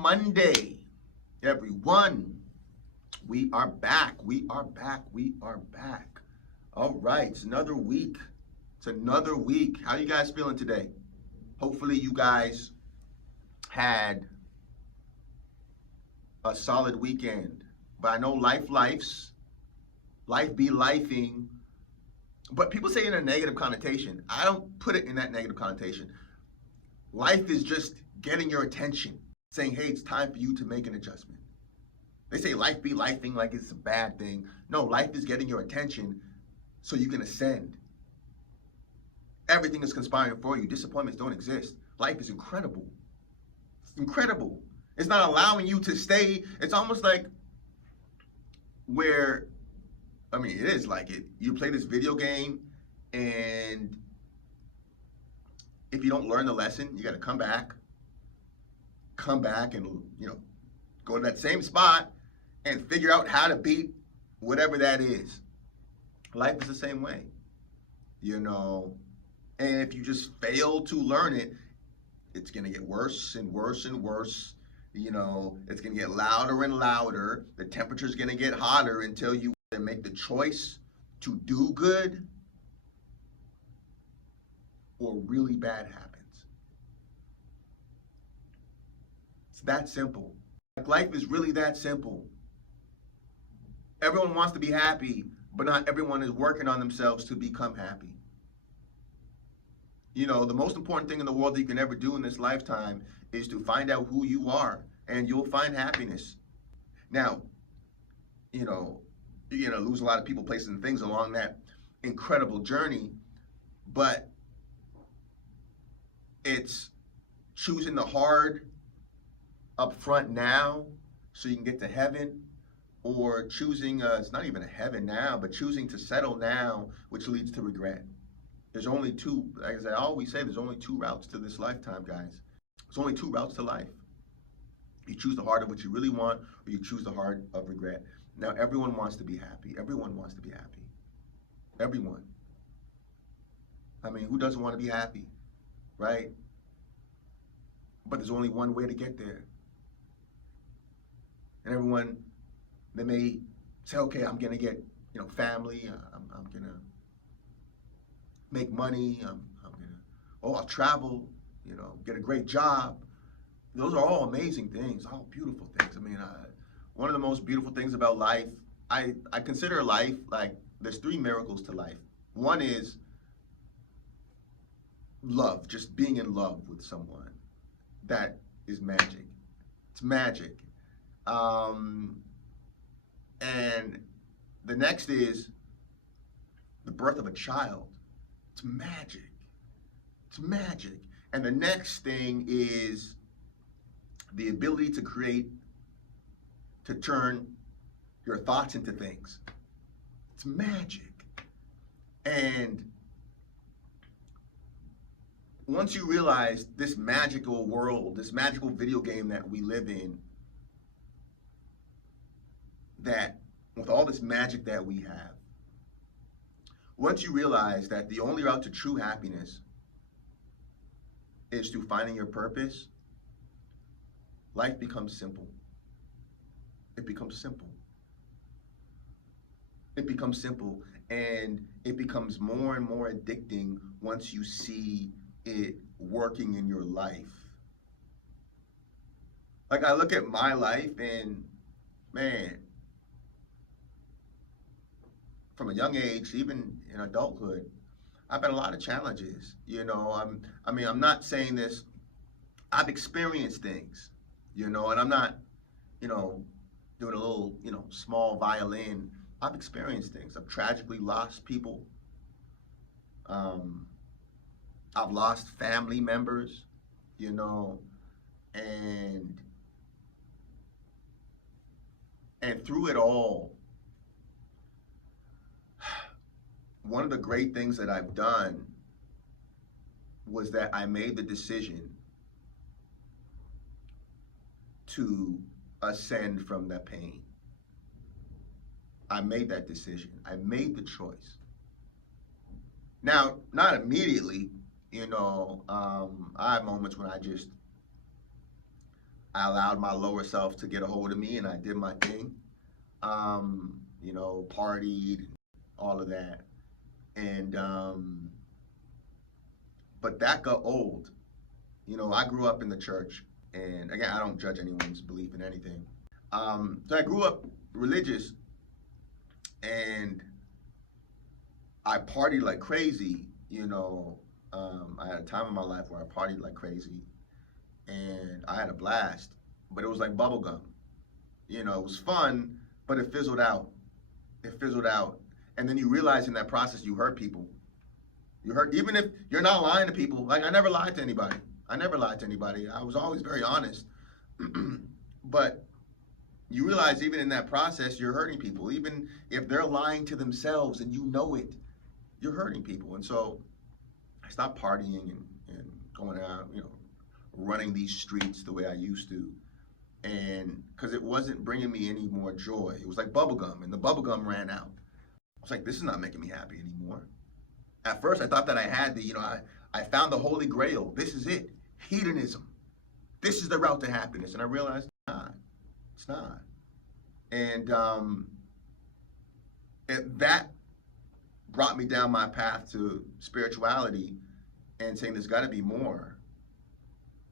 Monday, everyone. We are back. We are back. We are back. All right, it's another week. It's another week. How you guys feeling today? Hopefully you guys had a solid weekend. But I know life be lifing. But people say it in a negative connotation. I don't put it in that negative connotation. Life is just getting your attention, saying, hey, it's time for you to make an adjustment. They say life be lifing like it's a bad thing. No, life is getting your attention so you can ascend. Everything is conspiring for you. Disappointments don't exist. Life is incredible. It's incredible. It's not allowing you to stay. It's almost like where, it is like it. You play this video game, and if you don't learn the lesson, you got to come back and, go to that same spot and figure out how to beat whatever that is. Life is the same way, and if you just fail to learn it, it's going to get worse and worse and worse. It's going to get louder and louder. The temperature's going to get hotter until you make the choice to do good or really bad happens. It's that simple. Life is really that simple. Everyone wants to be happy, but not everyone is working on themselves to become happy. The most important thing in the world that you can ever do in this lifetime is to find out who you are, and you'll find happiness. Now, you're going to lose a lot of people, places, and things along that incredible journey, but it's choosing the hard up front now so you can get to heaven, or choosing, it's not even a heaven now, but choosing to settle now, which leads to regret. There's only two, as I always say, there's only two routes to this lifetime, guys. There's only two routes to life. You choose the heart of what you really want, or you choose the heart of regret. Now, everyone wants to be happy. Everyone wants to be happy. Everyone. Who doesn't want to be happy, right? But there's only one way to get there. And everyone, they may say, okay, I'm going to get, family. I'm going to make money. I'm going to, I'll travel, get a great job. Those are all amazing things, all beautiful things. One of the most beautiful things about life, I consider life like there's three miracles to life. One is love, just being in love with someone. That is magic. It's magic. And the next is the birth of a child. It's magic. It's magic. And the next thing is the ability to turn your thoughts into things. It's magic. And once you realize this magical world, this magical video game that we live in, that with all this magic that we have, once you realize that the only route to true happiness is through finding your purpose, life becomes simple. It becomes simple. It becomes simple, and it becomes more and more addicting once you see it working in your life. Like, I look at my life, and man, from a young age, even in adulthood, I've had a lot of challenges. I'm not saying this. I've experienced things, and I'm not, doing a little, small violin. I've experienced things. I've tragically lost people. I've lost family members, and through it all, one of the great things that I've done was that I made the decision to ascend from that pain. I made that decision. I made the choice. Now, not immediately, I have moments when I just I allowed my lower self to get a hold of me, and I did my thing. Partied, all of that, and but that got old. I grew up in the church, and again, I don't judge anyone's belief in anything. So I grew up religious, and I partied like crazy. I had a time in my life where I partied like crazy, and I had a blast, but it was like bubblegum. It was fun, but it fizzled out. It fizzled out. And then you realize in that process you hurt people. You hurt, even if you're not lying to people. Like, I never lied to anybody. I never lied to anybody. I was always very honest. But you realize even in that process, you're hurting people. Even if they're lying to themselves and you know it, you're hurting people. And so I stopped partying and going out, running these streets the way I used to. And because it wasn't bringing me any more joy. It was like bubblegum, and the bubblegum ran out. I was like, this is not making me happy anymore. At first, I thought that I had I found the holy grail. This is it. Hedonism. This is the route to happiness. And I realized, it's not. And that brought me down my path to spirituality and saying there's got to be more.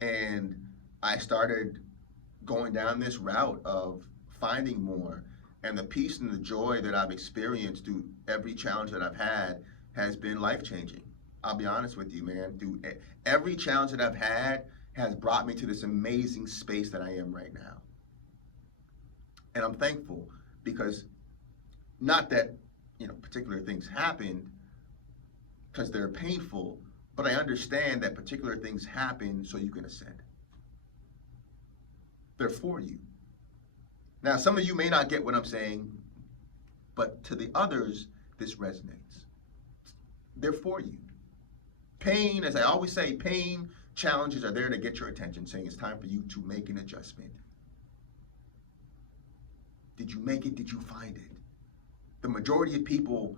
And I started going down this route of finding more. And the peace and the joy that I've experienced through every challenge that I've had has been life-changing. I'll be honest with you, man. Through every challenge that I've had has brought me to this amazing space that I am right now. And I'm thankful because not that, particular things happened because they're painful, but I understand that particular things happen so you can ascend. They're for you. Now, some of you may not get what I'm saying, but to the others, this resonates. They're for you. Pain, as I always say, pain, challenges are there to get your attention, saying it's time for you to make an adjustment. Did you make it? Did you find it? The majority of people,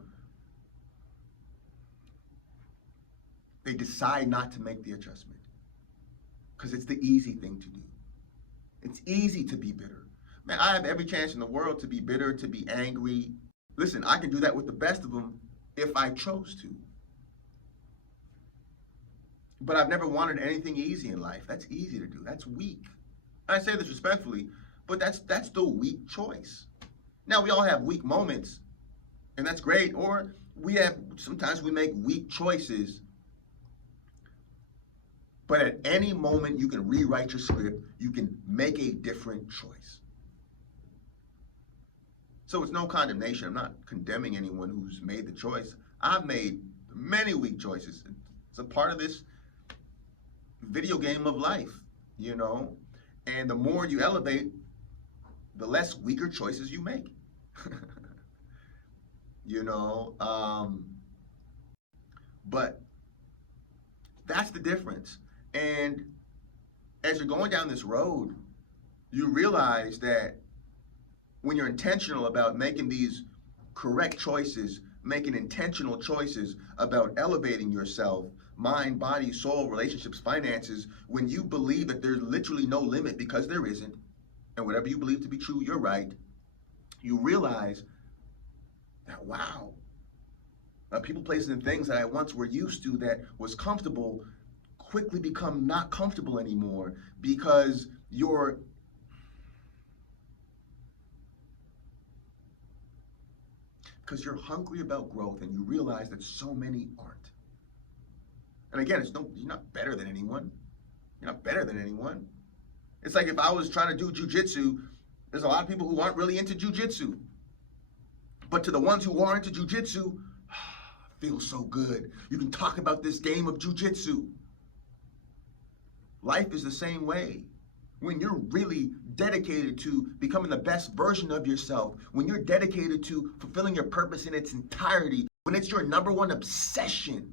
they decide not to make the adjustment because it's the easy thing to do. It's easy to be bitter. Man, I have every chance in the world to be bitter, to be angry. Listen, I can do that with the best of them if I chose to. But I've never wanted anything easy in life. That's easy to do. That's weak. I say this respectfully, but that's the weak choice. Now, we all have weak moments, and that's great. Or sometimes we make weak choices. But at any moment, you can rewrite your script. You can make a different choice. So it's no condemnation. I'm not condemning anyone who's made the choice. I've made many weak choices. It's a part of this video game of life, And the more you elevate, the less weaker choices you make. But that's the difference. And as you're going down this road, you realize that when you're intentional about making these correct choices, making intentional choices about elevating yourself, mind, body, soul, relationships, finances, when you believe that there's literally no limit because there isn't, and whatever you believe to be true, you're right, you realize that, wow, people, places, and things that I once were used to that was comfortable quickly become not comfortable anymore because you're hungry about growth and you realize that so many aren't. And again, you're not better than anyone. You're not better than anyone. It's like if I was trying to do jujitsu, there's a lot of people who aren't really into jujitsu. But to the ones who are into jujitsu, feels so good. You can talk about this game of jujitsu. Life is the same way. When you're really dedicated to becoming the best version of yourself, when you're dedicated to fulfilling your purpose in its entirety, when it's your number one obsession,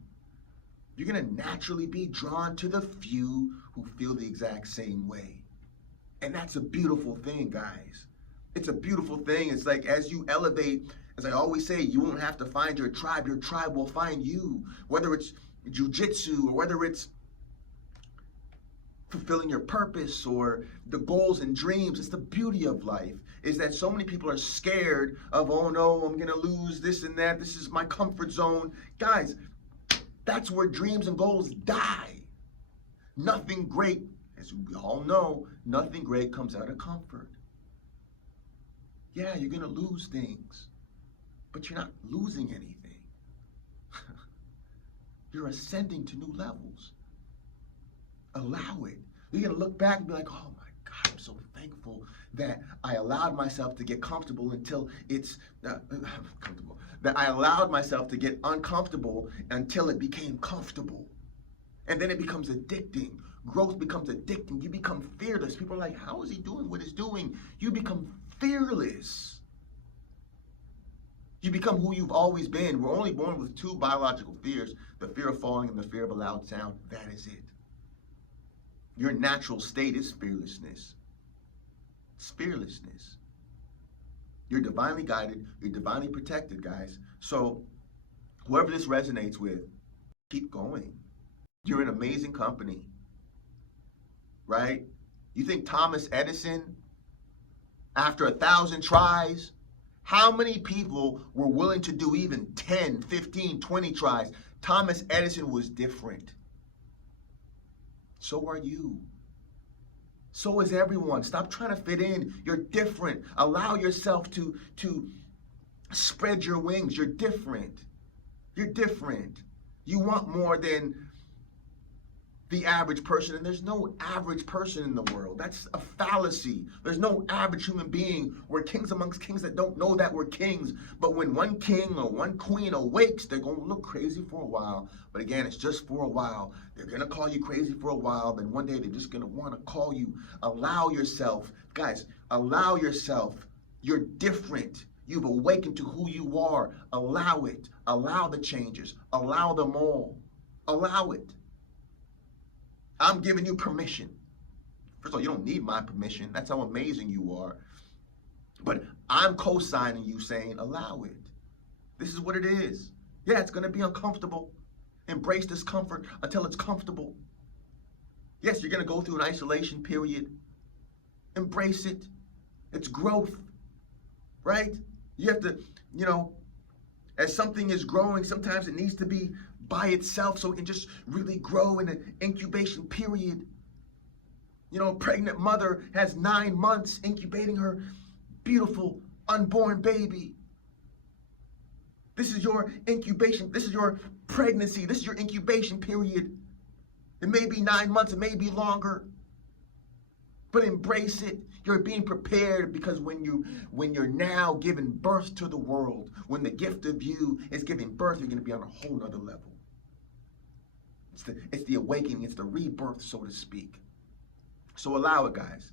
you're going to naturally be drawn to the few who feel the exact same way. And that's a beautiful thing, guys. It's a beautiful thing. It's like as you elevate, as I always say, you won't have to find your tribe will find you. Whether it's jujitsu or whether it's fulfilling your purpose or the goals and dreams. It's the beauty of life, is that so many people are scared of, oh no, I'm gonna lose this and that. This is my comfort zone. Guys, that's where dreams and goals die. Nothing great, as we all know, nothing great comes out of comfort. Yeah, you're gonna lose things, but you're not losing anything. You're ascending to new levels. Allow it. You're gonna look back and be like, oh my God, I'm so thankful that I allowed myself to get comfortable until it's comfortable. That I allowed myself to get uncomfortable until it became comfortable. And then it becomes addicting. Growth becomes addicting. You become fearless. People are like, how is he doing what he's doing? You become fearless. You become who you've always been. We're only born with two biological fears, the fear of falling and the fear of a loud sound. That is it. Your natural state is fearlessness. It's fearlessness. You're divinely guided. You're divinely protected, guys. So whoever this resonates with, keep going. You're in amazing company, right? You think Thomas Edison, after 1,000 tries, how many people were willing to do even 10, 15, 20 tries? Thomas Edison was different. So are you. So is everyone. Stop trying to fit in. You're different. Allow yourself to spread your wings. You're different. You're different. You want more than the average person, and there's no average person in the world. That's a fallacy. There's no average human being. We're kings amongst kings that don't know that we're kings. But when one king or one queen awakes, they're going to look crazy for a while. But again, it's just for a while. They're going to call you crazy for a while. Then one day they're just going to want to call you. Allow yourself. Guys, allow yourself. You're different. You've awakened to who you are. Allow it. Allow the changes. Allow them all. Allow it. I'm giving you permission. First of all, you don't need my permission. That's how amazing you are. But I'm co-signing you, saying, allow it. This is what it is. Yeah, it's going to be uncomfortable. Embrace discomfort until it's comfortable. Yes, you're going to go through an isolation period. Embrace it. It's growth, right? You have to, as something is growing, sometimes it needs to be by itself so it can just really grow in an incubation period. A pregnant mother has 9 months incubating her beautiful unborn baby. This is your incubation. This is your pregnancy. This is your incubation period. It may be 9 months. It may be longer. But embrace it. You're being prepared, because when you're now giving birth to the world, when the gift of you is giving birth, you're going to be on a whole nother level. It's the awakening. It's the rebirth, so to speak. So allow it, guys.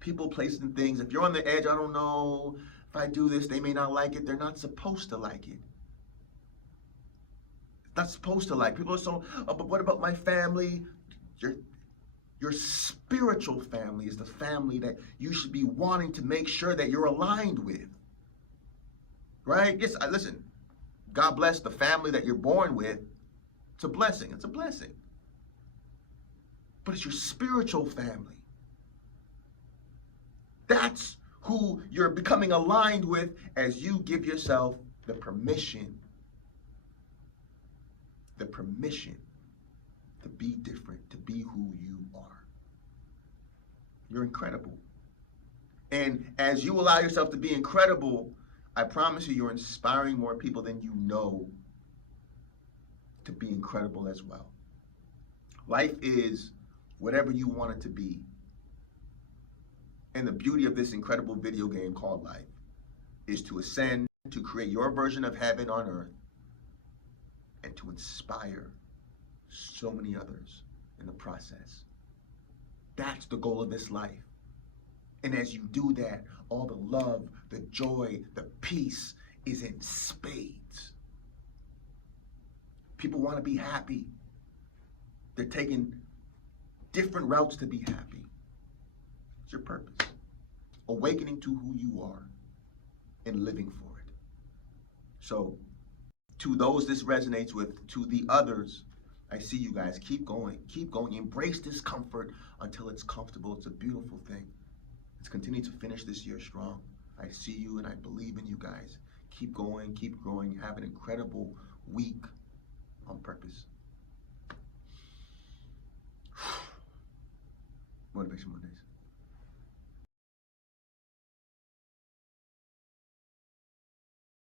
People, places, and things. If you're on the edge, I don't know if I do this, they may not like it. They're not supposed to like it. It's not supposed to like. People are so, oh, but what about my family? Your spiritual family is the family that you should be wanting to make sure that you're aligned with. Right? Yes, listen. God bless the family that you're born with. It's a blessing. It's a blessing. But it's your spiritual family. That's who you're becoming aligned with as you give yourself the permission to be different, to be who you are. You're incredible. And as you allow yourself to be incredible, I promise you're inspiring more people than you know to be incredible as well. Life is whatever you want it to be. And the beauty of this incredible video game called life is to ascend, to create your version of heaven on earth, and to inspire so many others in the process. That's the goal of this life. And as you do that, all the love, the joy, the peace is in spades. People want to be happy. They're taking different routes to be happy. It's your purpose. Awakening to who you are and living for it. So, to those this resonates with, to the others, I see you guys. Keep going. Keep going. Embrace discomfort until it's comfortable. It's a beautiful thing. Let's continue to finish this year strong. I see you and I believe in you guys. Keep going. Keep growing. Have an incredible week on purpose. Motivation Mondays.